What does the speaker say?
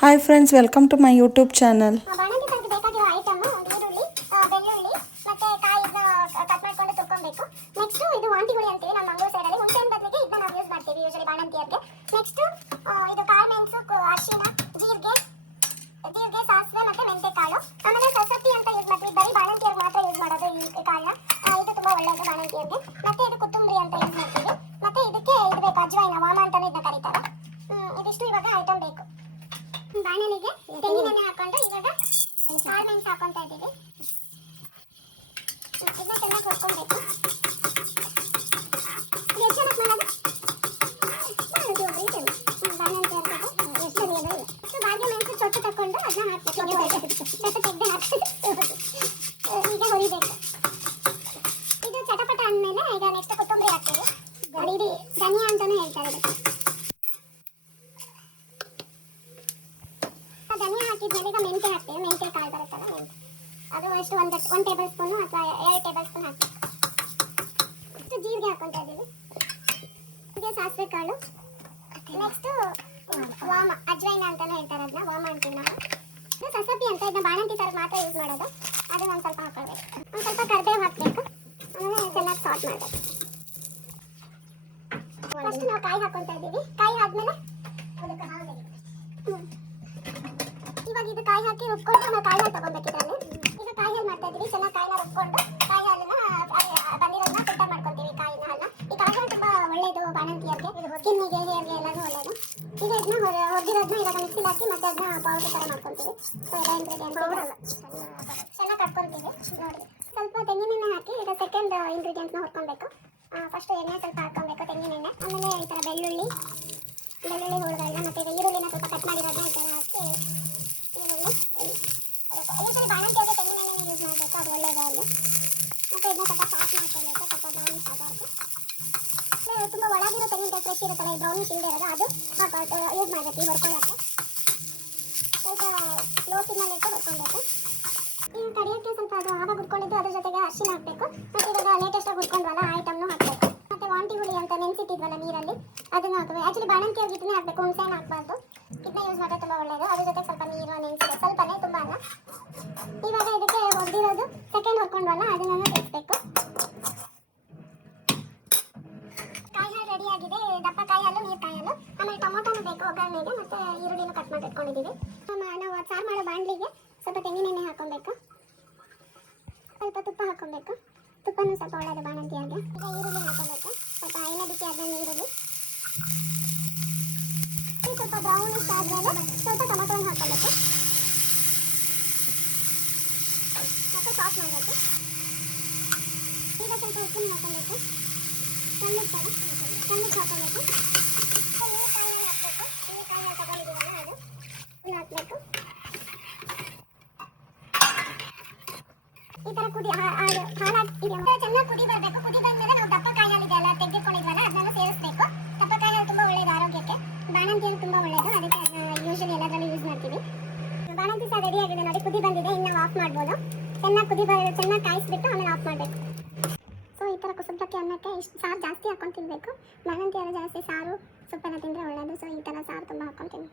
Hi friends, welcome to my YouTube channel. ಬಾಣಂತಿ ಸಾರಿಗೆ ಬೇಕಾಗಿರೋ ಐಟಮ್ ಈರುಳ್ಳಿ, ಬೆಳ್ಳುಳ್ಳಿ ಮತ್ತೆ ಕಾಯಿನ ಕಟ್ ಮಾಡ್ಕೊಂಡು ತುರ್ಕೊಬೇಕು. ನೆಕ್ಸ್ಟ್ ಇದು ವಾಂತಿ ಹುಳಿ ಅಂತೀವಿ ನಮ್ಮ ಮಂಗಳೂರು ಸೈಡ್ ಅಲ್ಲಿ. ಹುಣಸೆ ಹಣ್ಣು ಬದಲಿಗೆ ಇದನ್ನ ನಾವು ಯೂಸ್ ಮಾಡ್ತೀವಿ ಯೂಶಲಿ ಬಾಣಂತಿಯರಿಗೆ. ನೆಕ್ಸ್ಟ್ ಇದು ಕಾಳು ಮೆಣಸು, ಅರಿಶಿನ, ಜೀರಿಗೆ, ಸಾಸಿವೆ ಮತ್ತೆ ಮೆಂತೆ ಕಾಳು. ಆಮೇಲೆ ಸಸಪ್ಪಿ ಅಂತ ಯೂಸ್ ಮಾಡ್ತೀವಿ. ಬರೀ ಬಾಣಂತಿಯರಿಗೆ ಮಾತ್ರ ಯೂಸ್ ಮಾಡೋದು ಈ ಕಾಳನ್ನ. ಇದು ತುಂಬಾ ಒಳ್ಳೆಯದು ಬಾಣಂತಿಯರಿಗೆ. ಮತ್ತೆ ಇದು ಕೊತ್ತಂಬರಿ ಅಂತ ಯೂಸ್ ಮಾಡ್ತೀವಿ. ಮತ್ತೆ ಇದಕ್ಕೆ ಇದು ಬೇಕು ಅಜ್ವೈನ, ವಾಮ ಅಂತಾನೆ ಇದನ್ನ ಕರೀತಾರೆ. ಇದಿಷ್ಟು ಇವಾಗ ಐಟಮ್ ಬೇಕು. ಬಾಣಲಿಗೆ ತೆಂಗಿನೆಣ್ಣೆ ಹಾಕೊಂಡು ಇವಾಗ ಕಾಳು ಮೆಣಸು ಹಾಕೊಂತಾ ಇದ್ದೀವಿ. ಇದನ್ನ ಚೆನ್ನಾಗಿ ಹುರ್ಕೊಬೇಕು. ಎಷ್ಟು ಜನಕ್ಕೆ ಮಾಡೋದು? ಬಾಗಿ ಮೆಣಸು ಚೊಟ್ಟು ತಕೊಂಡು ಅದನ್ನ ಹಾಕ್ಬೇಕು. ಚೊಟ್ಟು ತೆಗೆದು ಹಾಕ್ಬೇಕು. ಈಗ ಹೊರಿಬೇಕು. ಇದು ಚಟಪಟ ಅಂದಮೇಲೆ ಈಗ ನೆಕ್ಸ್ಟ್ ಕೊತ್ತಂಬರಿ ಹಾಕ್ತೀವಿ. ಇದು ಧನಿಯಾ ಅಂತಾನೆ ಹೇಳ್ತಾರೆ ಇದಕ್ಕೆ. ಧನಿಯಾ ಹಾಕಿದ್ಮೇಲೆ ಈಗ ಮೆಂತೆ ಹಾಕ್ತೀವಿ. ಮೆಂತೆ ಕಾಳು ಬರುತ್ತಲ್ಲ ಮೆಂತೆ, ಅದು ಅಷ್ಟು ಒಂದು ಟೇಬಲ್ ಸ್ಪೂನು ಅಥವಾ 2 ಟೇಬಲ್ ಸ್ಪೂನ್ ಹಾಕ್ತೀವಿ. ಇಷ್ಟು ಜೀರಿಗೆ ಹಾಕೊತಾ ಇದ್ದೀವಿ. ಈಗ ಸಾಸಿವೆ ಕಾಳು, ನೆಕ್ಸ್ಟ್ ವಾಮ, ಅಜ್ವೈನ ಅಂತಾನೆ ಹೇಳ್ತಾರೆ, ಅದನ್ನ ವಾಮ ಅಂತೀವಿ ನಾವು. ಇದು ಸಸಪಿ ಅಂತ, ಇದನ್ನ ಬಾಣಂತಿ ಸಾರಿಗೆ ಮಾತ್ರ ಯೂಸ್ ಮಾಡೋದು. ಅದನ್ನ ಒಂದು ಸ್ವಲ್ಪ ಹಾಕೊಳ್ಬೇಕು. ಒಂದು ಸ್ವಲ್ಪ ಕರಿಬೇವು ಹಾಕಬೇಕು. ಆಮೇಲೆ ಚೆನ್ನಾಗಿ ಸಾಟ್ ಮಾಡಬೇಕು. ಫಸ್ಟ್ ನಾವು ಕಾಯಿ ಹಾಕೊತಾ ಇದ್ದೀವಿ. ಕಾಯಿ ಆದ್ಮೇಲೆ ಇವಾಗ ಇದು ಕಾಯಿ ಹಾಕಿ ರುಬ್ಕೊಂಡು ನಾವು ಕಾಯಿ ಹಾಲು ತಗೊಬೇಕು ಇದರಲ್ಲಿ. ಈಗ ಕಾಯಿ ಹಾಲು ಮಾಡ್ತಾ ಇದ್ದೀವಿ. ಚೆನ್ನಾಗಿ ಕಾಯಿನ ರುಬ್ಕೊಂಡು ಕಾಯಿ ಹಾಲನ್ನ ಬಂದಿರೋದನ್ನ ಫಿಲ್ಟರ್ ಮಾಡ್ಕೊತೀವಿ. ಕಾಯಿನ ಹಾಲನ್ನ ಈ ಕಾಯಿ ಹಾಲು ತುಂಬ ಒಳ್ಳೇದು ಬಾಣಂತಿಯರಿಗೆ, ಸ್ಕಿನ್ನಿಗೆ, ಹೇರ್ಗೆ ಎಲ್ಲನೂ ಒಳ್ಳೇದು. ಈಗ ಇದನ್ನ ಹೊರದಿರೋದನ್ನ ಇವಾಗ ಮಿಕ್ಸಿಗೆ ಹಾಕಿ ಮತ್ತೆ ಅದನ್ನ ಪೌಡರ್ ಥರ ಮಾಡ್ಕೊತೀವಿ. ಸೊ ಎಲ್ಲ ಇಂಗ್ರೀಡಿಯೆಂಟ್ಸ್ ಚೆನ್ನಾಗಿ ಕಟ್ಕೊತೀವಿ. ನೋಡಿ ಸ್ವಲ್ಪ ತೆಂಗಿನೆಣ್ಣೆ ಹಾಕಿ ಈಗ ಸೆಕೆಂಡ್ ಇಂಗ್ರೀಡಿಯೆಂಟ್ನ ಹುರ್ಕೊಬೇಕು. ಫಸ್ಟ್ ಎಣ್ಣೆ ಸ್ವಲ್ಪ ಹಾಕ್ಕೊಬೇಕು, ತೆಂಗಿನೆಣ್ಣೆ. ಆಮೇಲೆ ಈ ಥರ ಬೆಳ್ಳುಳ್ಳಿ ಹೋಳುಗಳನ್ನ ಮತ್ತೆ ಈಗ ಈರುಳ್ಳಿನ ಸ್ವಲ್ಪ ಕಟ್ ಮಾಡಿರೋದನ್ನ ಈ ಥರ ಹಾಕಿ ಯೂಶಲಿ ಬಾಣಂತಿಯರಿಗೆ ತೆಂಗಿನೆಣ್ಣೆ ಯೂಸ್ ಮಾಡಬೇಕು, ಅದು ಒಳ್ಳೆಯದು ಅಲ್ಲಿ. ಮತ್ತು ಇದನ್ನ ಸ್ವಲ್ಪ ಸಾಫ್ಟ್ ಮಾಡ್ಕೊಬೇಕು, ಸ್ವಲ್ಪ ಬ್ರೌನಿಶ್ ಆಗೋದು. ತುಂಬ ಒಳಗಿರೋ ತೆಂಗಿನಕಾಯಿ ಫ್ರೆಶ್ ಇರುತ್ತಲ್ಲ, ಈ ಬ್ರೌನಿಶ್ ಇಲ್ಲದೆ ಇರೋದು ಅದು ಯೂಸ್ ಮಾಡಬೇಕು ಈ ಹೊರ್ಕೊಳ್ಳೋಕ್ಕೆ. ಸ್ವಲ್ಪ ಲೋ ಫ್ಲೇಮಲ್ಲಿ ಇಟ್ಟು ಹೊರ್ಕೊಬೇಕು. ಈಗ ಕಡಿಯೋಕ್ಕೆ ಸ್ವಲ್ಪ ಅದು ಆವಾಗ ಹುರ್ಕೊಂಡಿದ್ದು, ಅದ್ರ ಜೊತೆಗೆ ಅರಿಶಿನ ಹಾಕಬೇಕು. ಮತ್ತು ಇವಾಗ ಲೇಟೆಸ್ಟಾಗಿ ಹುರ್ಕೊಂಡ್ವಲ್ಲ ಆ ಐಟಮ್ನು ಹಾಕಬೇಕು. ಮತ್ತು ವಾಂತಿ ಹುಳಿ ಅಂತ ನೆನೆಸಿಟ್ಟಿದ್ವಲ್ಲ ನೀರಲ್ಲಿ, ಅದನ್ನು ಹಾಕಬೇಕು. ಆ್ಯಕ್ಚುಲಿ ಬಾಣಂತಿಯವ್ರಿಗೆ ಇದನ್ನೇ ಹಾಕಬೇಕು, ಹುಣಸೆಹಣ್ಣು ಹಾಕಬಾರ್ದು. ಇದನ್ನ ಯೂಸ್ ಮಾಡೋದು ತುಂಬ ಒಳ್ಳೆಯದು. ಅದ್ರ ಜೊತೆ ಸ್ವಲ್ಪ ನೀರು ನೆನೆಸಿದೆ, ಸ್ವಲ್ಪನೇ, ತುಂಬ ಅಲ್ಲ. ಇವಾಗ ಇದಕ್ಕೆ ಹೊಡೆದಿರೋದು ಸೆಕೆಂಡ್ ಹೊರ್ಕೊಂಡ್ವಲ್ಲ ಅದನ್ನು ತೆಗಿಸ್ಬೇಕು. ಕಾಯಿ ಹಾಲು ರೆಡಿ ಆಗಿದೆ. ದಪ್ಪ ಕಾಯಿ ಹಾಲು, ನೀರು ಕಾಯಿ ಹಾಲು. ಆಮೇಲೆ ಟೊಮೊಟೊನೂ ಬೇಕು ಒಗ್ಗರಣೆಗೆ. ಮತ್ತು ಈರುಳ್ಳಿನೂ ಕಟ್ ಮಾಡಿ ಇಟ್ಕೊಂಡಿದ್ದೀವಿ. ನಾವು ಸಾರು ಮಾಡೋ ಬಾಣಲಿಗೆ ಸ್ವಲ್ಪ ತೆಂಗಿನೆಣ್ಣೆ ಹಾಕೊಬೇಕು. ಸ್ವಲ್ಪ ತುಪ್ಪ ಹಾಕೊಬೇಕು. ತುಪ್ಪನೂ ಸ್ವಲ್ಪ ಒಳ್ಳೆಯದು ಬಾಣಂತಿಯರಿಗೆ. ಈಗ ಈರುಳ್ಳಿ ಹಾಕೊಬೇಕು. ಸ್ವಲ್ಪ ಎಣ್ಣೆ ಬಿಸಿ ಆದ್ಮೇಲೆ ಈರುಳ್ಳಿ ಸ್ವಲ್ಪ ಬ್ರೌನಿಶ್ ಆದ್ಮೇಲೆ ಸ್ವಲ್ಪ ಟೊಮೊಟೊನ ಹಾಕೊಬೇಕು. ಮತ್ತೆ ಸಾಸ್ ಮಾಡಬೇಕು. ಈಗ ಸ್ವಲ್ಪ ಉಪ್ಪನ್ನು ಹಾಕೊಬೇಕು. ಕಣ್ಣಿಗೆ ಹಾಕೊಬೇಕು. ನೀರು ಕಾಯಿ ಹಾಕಬೇಕು. ನೀರು ಕಾಯಿ ತಗೊಂಡಿದ್ದೀವಲ್ಲ ಅದು ಹಾಕಬೇಕು. ಈ ಥರ ಹಾಲು ಚೆನ್ನಾಗಿ ಕುದಿ ಬರಬೇಕು. ಕುದಿ ಬಂದಮೇಲೆ ನಾವು ದಪ್ಪ ಕಾಯಿ ಹಾಲು ಇದೆಯಲ್ಲ ತೆಗೆದುಕೊಂಡಿದ್ವಲ್ಲ ಅದನ್ನ ಸೇರಿಸಬೇಕು. ದಪ್ಪ ಕಾಯಿ ಹಾಲು ತುಂಬ ಒಳ್ಳೆಯದು ಆರೋಗ್ಯಕ್ಕೆ, ಬಾಣಂತಿಯಲ್ಲಿ ತುಂಬ ಒಳ್ಳೆಯದು. ಅದಕ್ಕೆ ಅದನ್ನ ಯೂಶಲಿ ಎಲ್ಲದರಲ್ಲೂ ಯೂಸ್ ಮಾಡ್ತೀವಿ. ಬಾಣಂತಿ ಸಾರು ರೆಡಿ ಆಗಿದೆ ನೋಡಿ, ಕುದಿ ಬಂದಿದೆ. ಇನ್ನು ಆಫ್ ಮಾಡ್ಬೋದು. ಚೆನ್ನಾಗಿ ಕಾಯಿಸ್ಬಿಟ್ಟು ಆಮೇಲೆ ಆಫ್ ಮಾಡಬೇಕು. ಸೊ ಈ ಥರ ಕುಸುಬ್ಲಕ್ಕಿ ಅನ್ನಕ್ಕೆ ಇಷ್ಟು ಸಾರು ಜಾಸ್ತಿ ಹಾಕೊಂಡು ತಿನ್ನಬೇಕು. ಬಾಣಂತಿಯರು ಜಾಸ್ತಿ ಸಾರು ಸೊಪ್ಪೆಲ್ಲ ತಿಂದರೆ ಒಳ್ಳೆಯದು. ಸೊ ಈ ಥರ ಸಾರು ತುಂಬ ಹಾಕೊಂಡು ತಿನ್ನಿ.